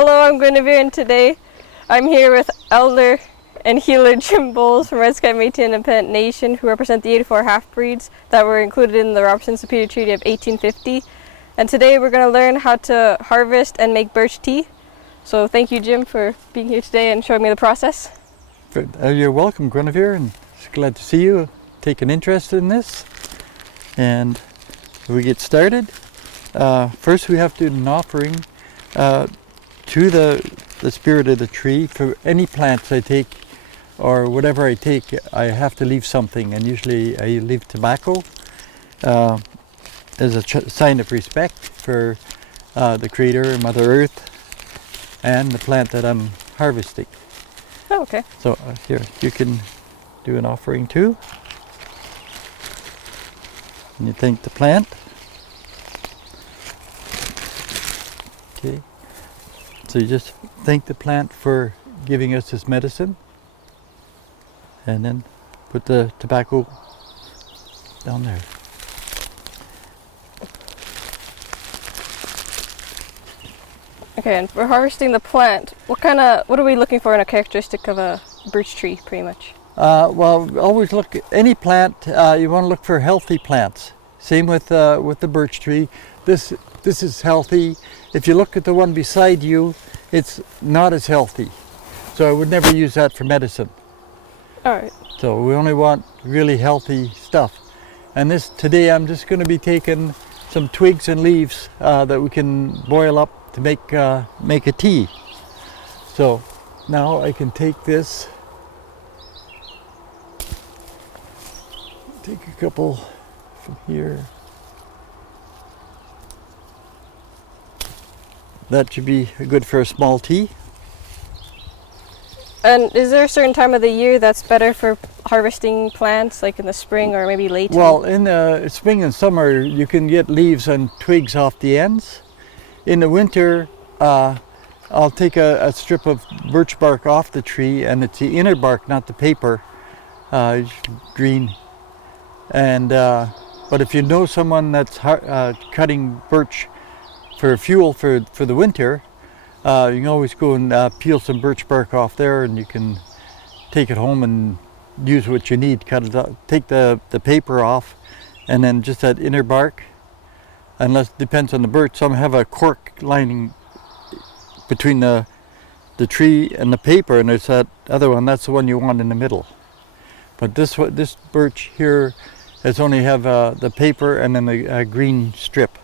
Hello, I'm Guinevere, and today I'm here with Elder and Healer Jim Bowles from Red Sky Métis Independent Nation, who represent the 84 half-breeds that were included in the Robertson-Superior Treaty of 1850. And today we're going to learn how to harvest and make birch tea. So thank you, Jim, for being here today and showing me the process. You're welcome, Guinevere, and glad to see you take an interest in this. And we get started. First we have to do an offering to the spirit of the tree. For any plants I take or whatever I take, I have to leave something, and usually I leave tobacco as a sign of respect for the Creator, Mother Earth, and the plant that I'm harvesting. Oh, okay. So here, you can do an offering too. And you thank the plant. Okay. So you just thank the plant for giving us this medicine. And then put the tobacco down there. Okay, and for harvesting the plant, what are we looking for in a characteristic of a birch tree, pretty much? Well, always look at any plant. You want to look for healthy plants. Same with the birch tree. This is healthy. If you look at the one beside you, it's not as healthy. So I would never use that for medicine. All right. So we only want really healthy stuff. And today I'm just going to be taking some twigs and leaves that we can boil up to make a tea. So now I can take this, take a couple from here. That should be good for a small tea. And is there a certain time of the year that's better for harvesting plants, like in the spring or maybe late? Well, in the spring and summer you can get leaves and twigs off the ends. In the winter, I'll take a strip of birch bark off the tree, and it's the inner bark, not the paper. It's green. And but if you know someone that's cutting birch for fuel for the winter, you can always go and peel some birch bark off there, and you can take it home and use what you need. Cut it out, take the paper off, and then just that inner bark. Unless it depends on the birch. Some have a cork lining between the tree and the paper, and there's that other one. That's the one you want in the middle. But this birch here has only have the paper and then a green strip.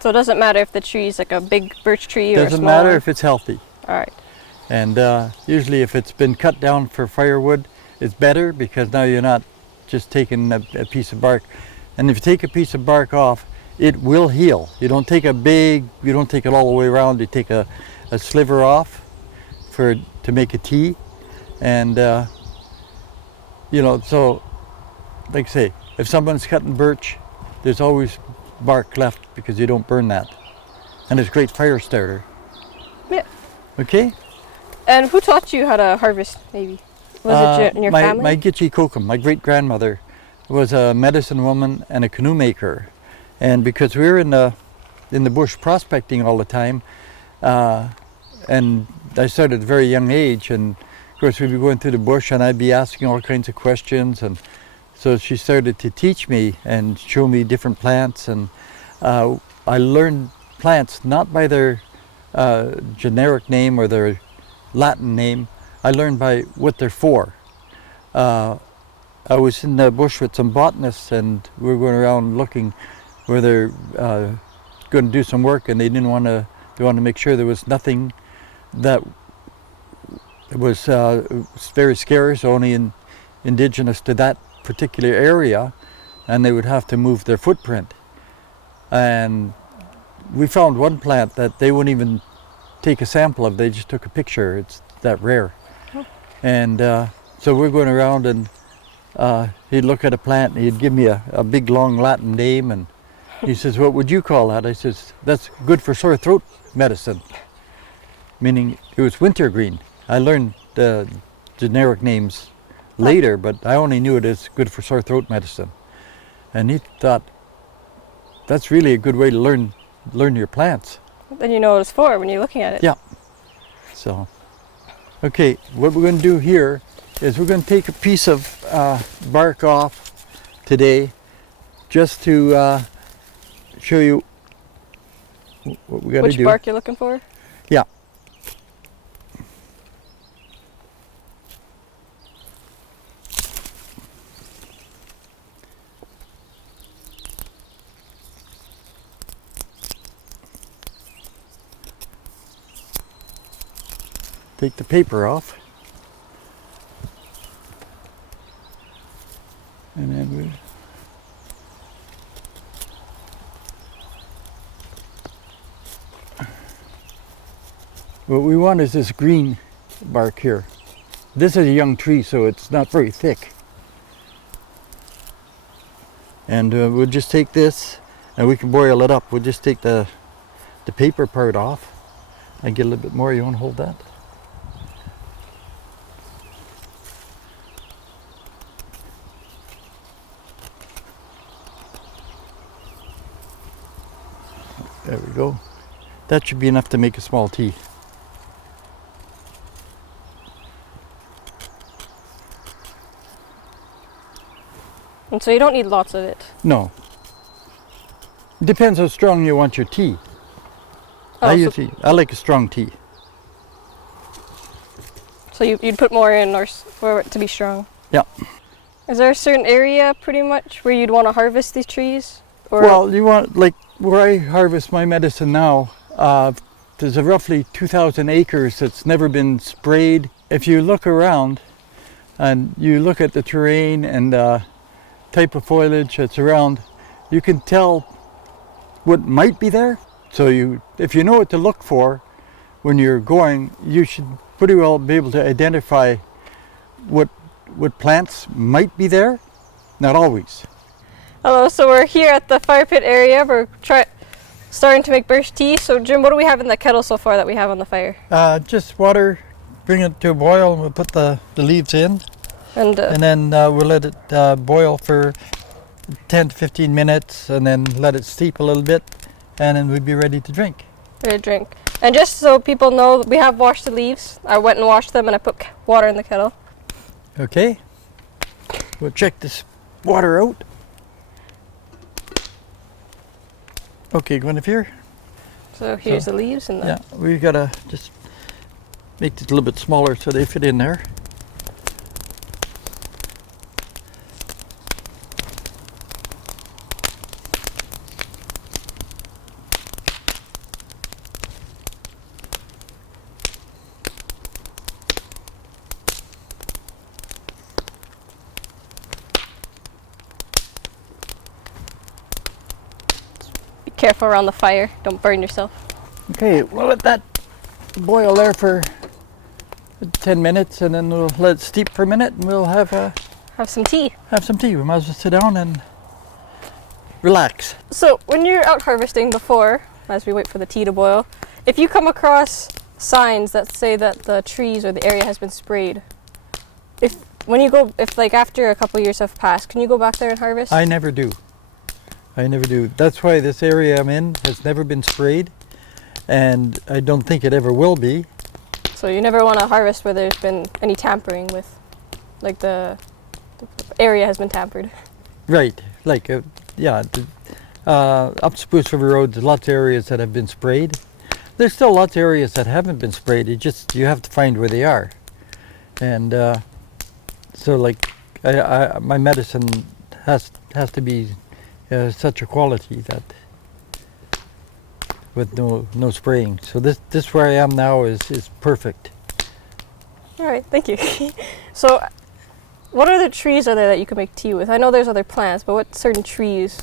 So it doesn't matter if the tree is like a big birch tree or a small one? Doesn't matter if it's healthy. All right. And usually if it's been cut down for firewood, it's better, because now you're not just taking a piece of bark. And if you take a piece of bark off, it will heal. You don't take it all the way around. You take a sliver off to make a tea. And so like I say, if someone's cutting birch, there's always bark left, because you don't burn that. And it's a great fire starter. Yeah. Okay? And who taught you how to harvest, maybe? Was it in your family? My Gitchie Kokum, my great-grandmother, was a medicine woman and a canoe maker. And because we were in the bush prospecting all the time, and I started at a very young age, and of course we'd be going through the bush and I'd be asking all kinds of questions, and so she started to teach me and show me different plants, and I learned plants not by their generic name or their Latin name. I learned by what they're for. I was in the bush with some botanists, and we were going around looking where they're going to do some work, and they wanted to make sure there was nothing that was very scarce, only indigenous to that particular area, and they would have to move their footprint. And we found one plant that they wouldn't even take a sample of, they just took a picture. It's that rare. Oh. And so we're going around, and he'd look at a plant and he'd give me a big long Latin name, and he says, "What would you call that?" I says, "That's good for sore throat medicine," meaning it was wintergreen. I learned the generic names later, but I only knew it as good for sore throat medicine. And he thought, that's really a good way to learn your plants. Then you know what it's for when you're looking at it. Yeah. So, okay, what we're going to do here is we're going to take a piece of bark off today, just to show you what we got to do. Which bark you're looking for? Yeah. Take the paper off. And then we what we want is this green bark here. This is a young tree, so it's not very thick. And we'll just take this and we can boil it up. We'll just take the paper part off and get a little bit more. You want to hold that? There we go. That should be enough to make a small tea. And so you don't need lots of it. No. Depends how strong you want your tea. Oh, I like a strong tea. So you'd put more in for it to be strong? Yeah. Is there a certain area pretty much where you'd want to harvest these trees? Or Well, you want, like where I harvest my medicine now, there's a roughly 2,000 acres that's never been sprayed. If you look around and you look at the terrain and type of foliage that's around, you can tell what might be there. So if you know what to look for when you're going, you should pretty well be able to identify what plants might be there. Not always. Hello, so we're here at the fire pit area. We're starting to make birch tea. So Jim, what do we have in the kettle so far that we have on the fire? Just water, bring it to a boil, and we'll put the leaves in. And then we'll let it boil for 10 to 15 minutes and then let it steep a little bit, and then we'd be ready to drink. ready to drink. And just so people know, we have washed the leaves. I went and washed them and I put water in the kettle. Okay, we'll check this water out. Okay, Guinevere. So here's the leaves and the... Yeah, we gotta just make it a little bit smaller so they fit in there. Be careful around the fire, don't burn yourself. Okay, we'll let that boil there for 10 minutes and then we'll let it steep for a minute and we'll have some tea. Have some tea. We might as well sit down and relax. So when you're out harvesting before, as we wait for the tea to boil, if you come across signs that say that the trees or the area has been sprayed, if like after a couple of years have passed, can you go back there and harvest? I never do. That's why this area I'm in has never been sprayed, and I don't think it ever will be. So you never want to harvest where there's been any tampering with, like the area has been tampered. Right, like up Spruce River Road, there's lots of areas that have been sprayed. There's still lots of areas that haven't been sprayed. You have to find where they are, and so like my medicine has to be such a quality that with no spraying. So this where I am now is perfect. All right, thank you. So what other trees are there that you can make tea with? I know there's other plants, but what certain trees?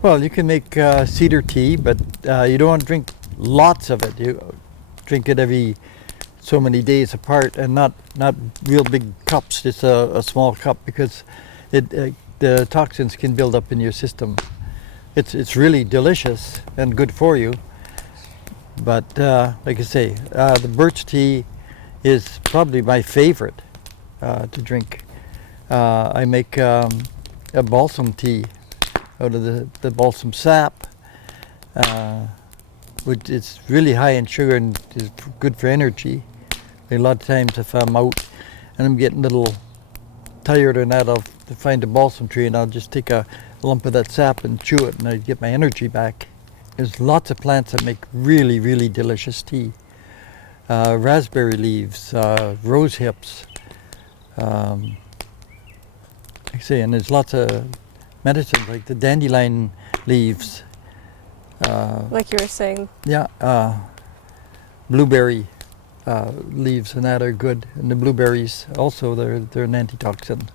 Well, you can make cedar tea, but you don't want to drink lots of it. You drink it every so many days apart, and not real big cups, just a small cup, because the toxins can build up in your system. It's really delicious and good for you, but like I say, the birch tea is probably my favorite to drink. I make a balsam tea out of the balsam sap, which is really high in sugar and is good for energy. A lot of times if I'm out and I'm getting a little tired or that, I'll find a balsam tree and I'll just take a lump of that sap and chew it, and I get my energy back. There's lots of plants that make really, really delicious tea. Raspberry leaves, rose hips, like I say, and there's lots of medicines like the dandelion leaves. Like you were saying. Yeah, blueberry leaves and that are good, and the blueberries also, they're an antitoxin.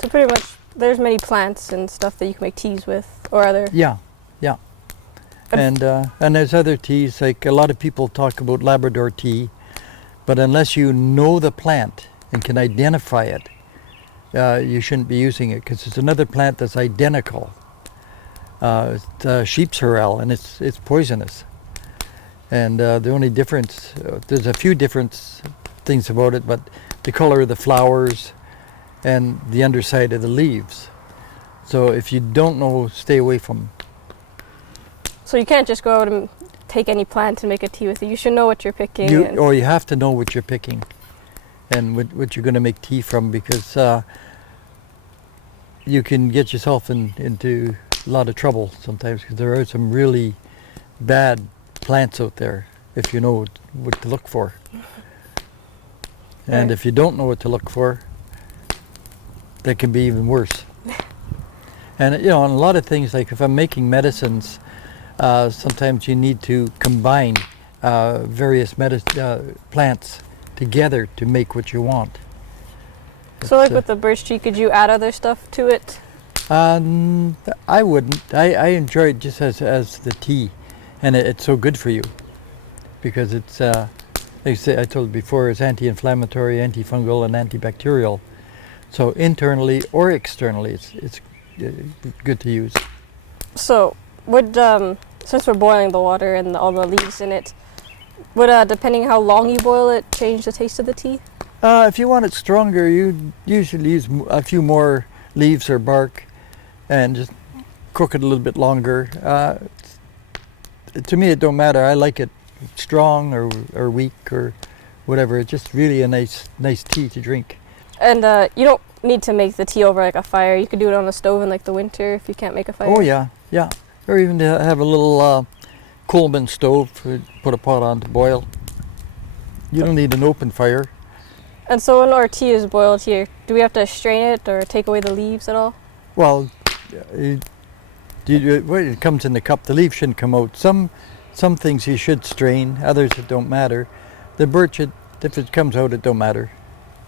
So pretty much there's many plants and stuff that you can make teas with, or other. Yeah. And there's other teas, like a lot of people talk about Labrador tea, but unless you know the plant and can identify it, you shouldn't be using it, because it's another plant that's identical. It's sheep's sorrel, and it's poisonous. And the only difference, there's a few different things about it, but the color of the flowers and the underside of the leaves. So if you don't know, stay away from. So you can't just go out and take any plant and make a tea with it. You should know what you're picking. You have to know what you're picking and what you're going to make tea from, because you can get yourself into a lot of trouble sometimes, because there are some really bad plants out there if you know what to look for. And if you don't know what to look for, that can be even worse. And and a lot of things, like if I'm making medicines, sometimes you need to combine various plants together to make what you want. So like with the birch tea, could you add other stuff to it? I wouldn't. I enjoy it just as the tea, and it's so good for you, because it's, like I told you before, it's anti-inflammatory, antifungal, and antibacterial. So internally or externally, it's good to use. So would since we're boiling the water and all the leaves in it, would depending how long you boil it change the taste of the tea? If you want it stronger, you usually use a few more leaves or bark, and just cook it a little bit longer. To me, it don't matter. I like it strong or weak or whatever. It's just really a nice tea to drink. And you don't need to make the tea over like a fire. You could do it on a stove in like the winter if you can't make a fire. Oh yeah. Or even to have a little Coleman stove, put a pot on to boil. You don't need an open fire. And so when our tea is boiled here, do we have to strain it or take away the leaves at all? Well, it comes in the cup. The leaves shouldn't come out. Some things you should strain, others it don't matter. The birch, if it comes out, it don't matter.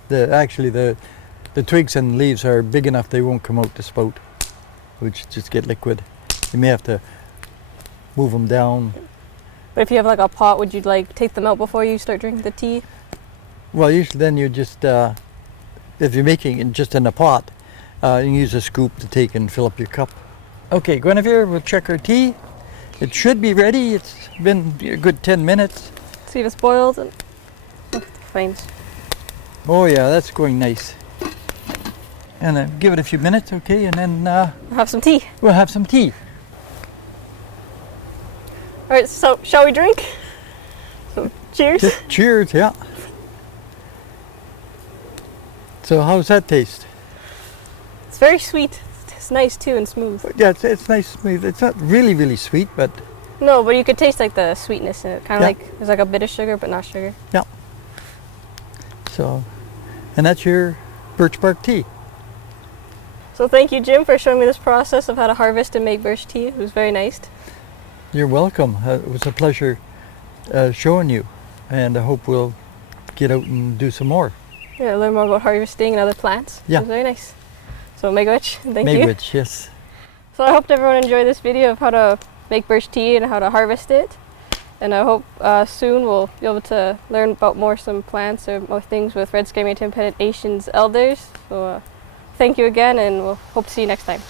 The twigs and leaves are big enough they won't come out the spout, which just get liquid. You may have to move them down. But if you have like a pot, would you like take them out before you start drinking the tea? Well, usually then you just, if you're making it just in a pot, you can use a scoop to take and fill up your cup. Okay, Guinevere, we'll check our tea. It should be ready. It's been a good 10 minutes. See if it's boiled. And look at the flames. Oh yeah, that's going nice. And give it a few minutes, okay, and then We'll have some tea. we'll have some tea. All right, so shall we drink? So cheers. Cheers, yeah. So how's that taste? It's very sweet. It's nice too and smooth. Yeah, it's nice, smooth. It's not really, really sweet, but No, but you could taste like the sweetness in it. Kind of Yeah. like there's like a bit of sugar, but not sugar. yeah. So, and that's your birch bark tea. So thank you, Jim, for showing me this process of how to harvest and make birch tea. It was very nice. You're welcome. It was a pleasure showing you, and I hope we'll get out and do some more. Yeah, learn more about harvesting and other plants. Yeah. It was very nice. So Megawitch, thank you. Maywood, yes. So I hope everyone enjoyed this video of how to make birch tea and how to harvest it. And I hope soon we'll be able to learn about some plants or more things with Red Sky Independent Nations elders. So thank you again, and we'll hope to see you next time.